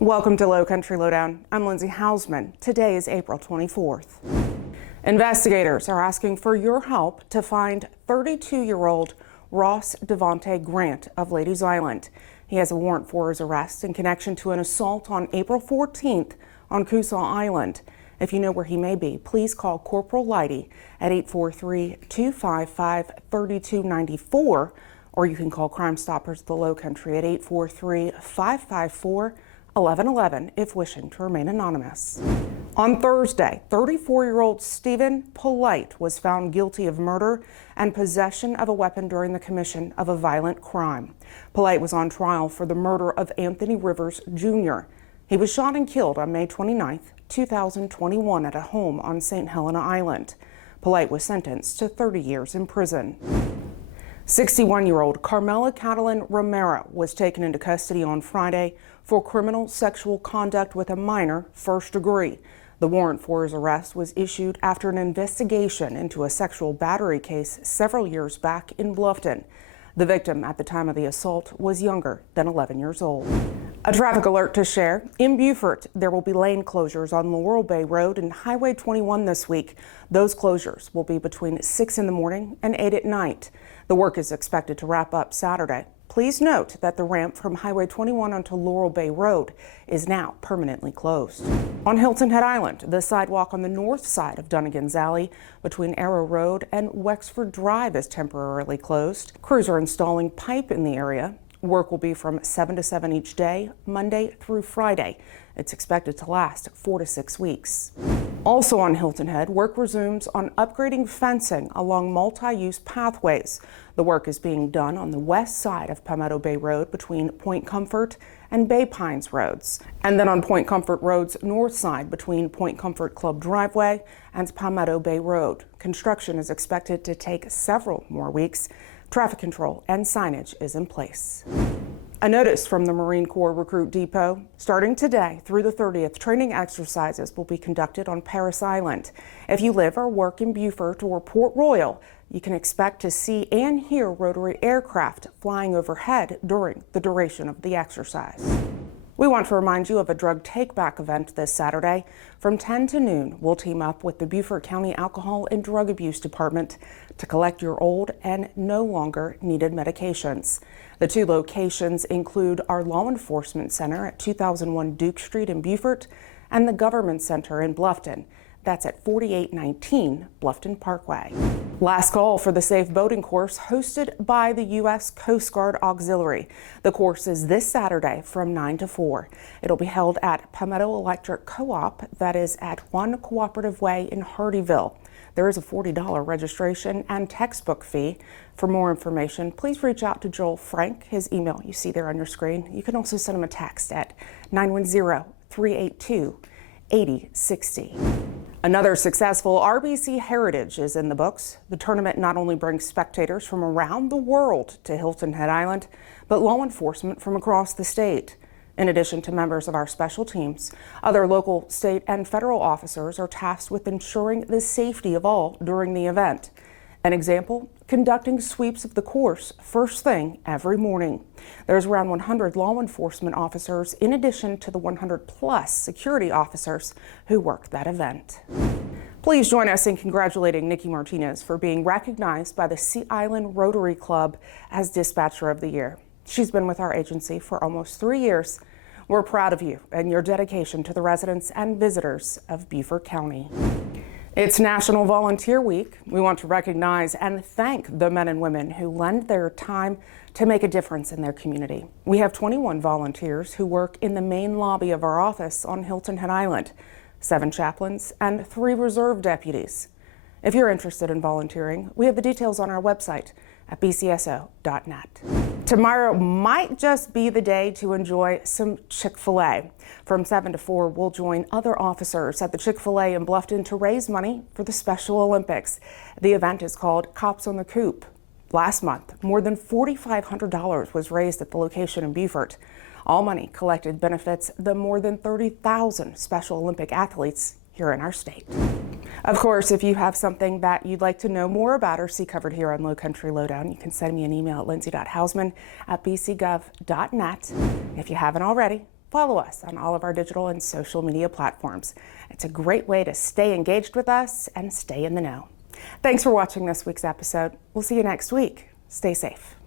Welcome to Lowcountry Lowdown. I'm Lindsay Hausman. Today is April 24th. Investigators are asking for your help to find 32-year-old Ross Devontae Grant of Ladies Island. He has a warrant for his arrest in connection to an assault on April 14th on Coosaw Island. If you know where he may be, please call Corporal Lighty at 843-255-3294, or you can call Crime Stoppers of the Lowcountry at 843-554-1111 if wishing to remain anonymous. On Thursday, 34-year-old Stephen Poite was found guilty of murder and possession of a weapon during the commission of a violent crime. Poite was on trial for the murder of Anthony Rivers Jr. He was shot and killed on May 29, 2021 at a home on St. Helena Island. Poite was sentenced to 30 years in prison. 61-year-old Carmela Romero was taken into custody on Friday for criminal sexual conduct with a minor, first degree. The warrant for his arrest was issued after an investigation into a sexual battery case several years back in Bluffton. The victim at the time of the assault was younger than 11 years old. A traffic alert to share. In Beaufort, there will be lane closures on Laurel Bay Road and Highway 21 this week. Those closures will be between 6 in the morning and 8 at night. The work is expected to wrap up Saturday. Please note that the ramp from Highway 21 onto Laurel Bay Road is now permanently closed. On Hilton Head Island, the sidewalk on the north side of Dunnigan's Alley between Arrow Road and Wexford Drive is temporarily closed. Crews are installing pipe in the area. Work will be from 7 to 7 each day, Monday through Friday. It's expected to last 4 to 6 weeks. Also on Hilton Head, work resumes on upgrading fencing along multi-use pathways. The work is being done on the west side of Palmetto Bay Road between Point Comfort and Bay Pines Roads, and then on Point Comfort Road's north side between Point Comfort Club Driveway and Palmetto Bay Road. Construction is expected to take several more weeks. Traffic control and signage is in place. A notice from the Marine Corps Recruit Depot. Starting today through the 30th, training exercises will be conducted on Parris Island. If you live or work in Beaufort or Port Royal, you can expect to see and hear rotary aircraft flying overhead during the duration of the exercise. We want to remind you of a drug take-back event this Saturday. From 10 to noon, we'll team up with the Beaufort County Alcohol and Drug Abuse Department to collect your old and no longer needed medications. The two locations include our Law Enforcement Center at 2001 Duke Street in Beaufort and the Government Center in Bluffton. That's at 4819 Bluffton Parkway. Last call for the Safe Boating Course hosted by the U.S. Coast Guard Auxiliary. The course is this Saturday from 9 to 4. It'll be held at Palmetto Electric Co-op, that is at 1 Cooperative Way in Hardyville. There is a $40 registration and textbook fee. For more information, please reach out to Joel Frank. His email you see there on your screen. You can also send him a text at 910-382-8060. Another successful RBC Heritage is in the books. The tournament not only brings spectators from around the world to Hilton Head Island, but law enforcement from across the state. In addition to members of our special teams, other local, state, and federal officers are tasked with ensuring the safety of all during the event. An example, conducting sweeps of the course first thing every morning. There's around 100 law enforcement officers in addition to the 100+ security officers who work that event. Please join us in congratulating Nikki Martinez for being recognized by the Sea Island Rotary Club as Dispatcher of the Year. She's been with our agency for almost 3 years. We're proud of you and your dedication to the residents and visitors of Beaufort County. It's National Volunteer Week. We want to recognize and thank the men and women who lend their time to make a difference in their community. We have 21 volunteers who work in the main lobby of our office on Hilton Head Island, 7 chaplains and 3 reserve deputies. If you're interested in volunteering, we have the details on our website at bcso.net. Tomorrow might just be the day to enjoy some Chick-fil-A. From 7 to 4, we'll join other officers at the Chick-fil-A in Bluffton to raise money for the Special Olympics. The event is called Cops on the Coupe. Last month, more than $4,500 was raised at the location in Beaufort. All money collected benefits the more than 30,000 Special Olympic athletes here in our state. Of course, if you have something that you'd like to know more about or see covered here on Lowcountry Lowdown, you can send me an email at lindsay.hausman@bcgov.net. If you haven't already, follow us on all of our digital and social media platforms. It's a great way to stay engaged with us and stay in the know. Thanks for watching this week's episode. We'll see you next week. Stay safe.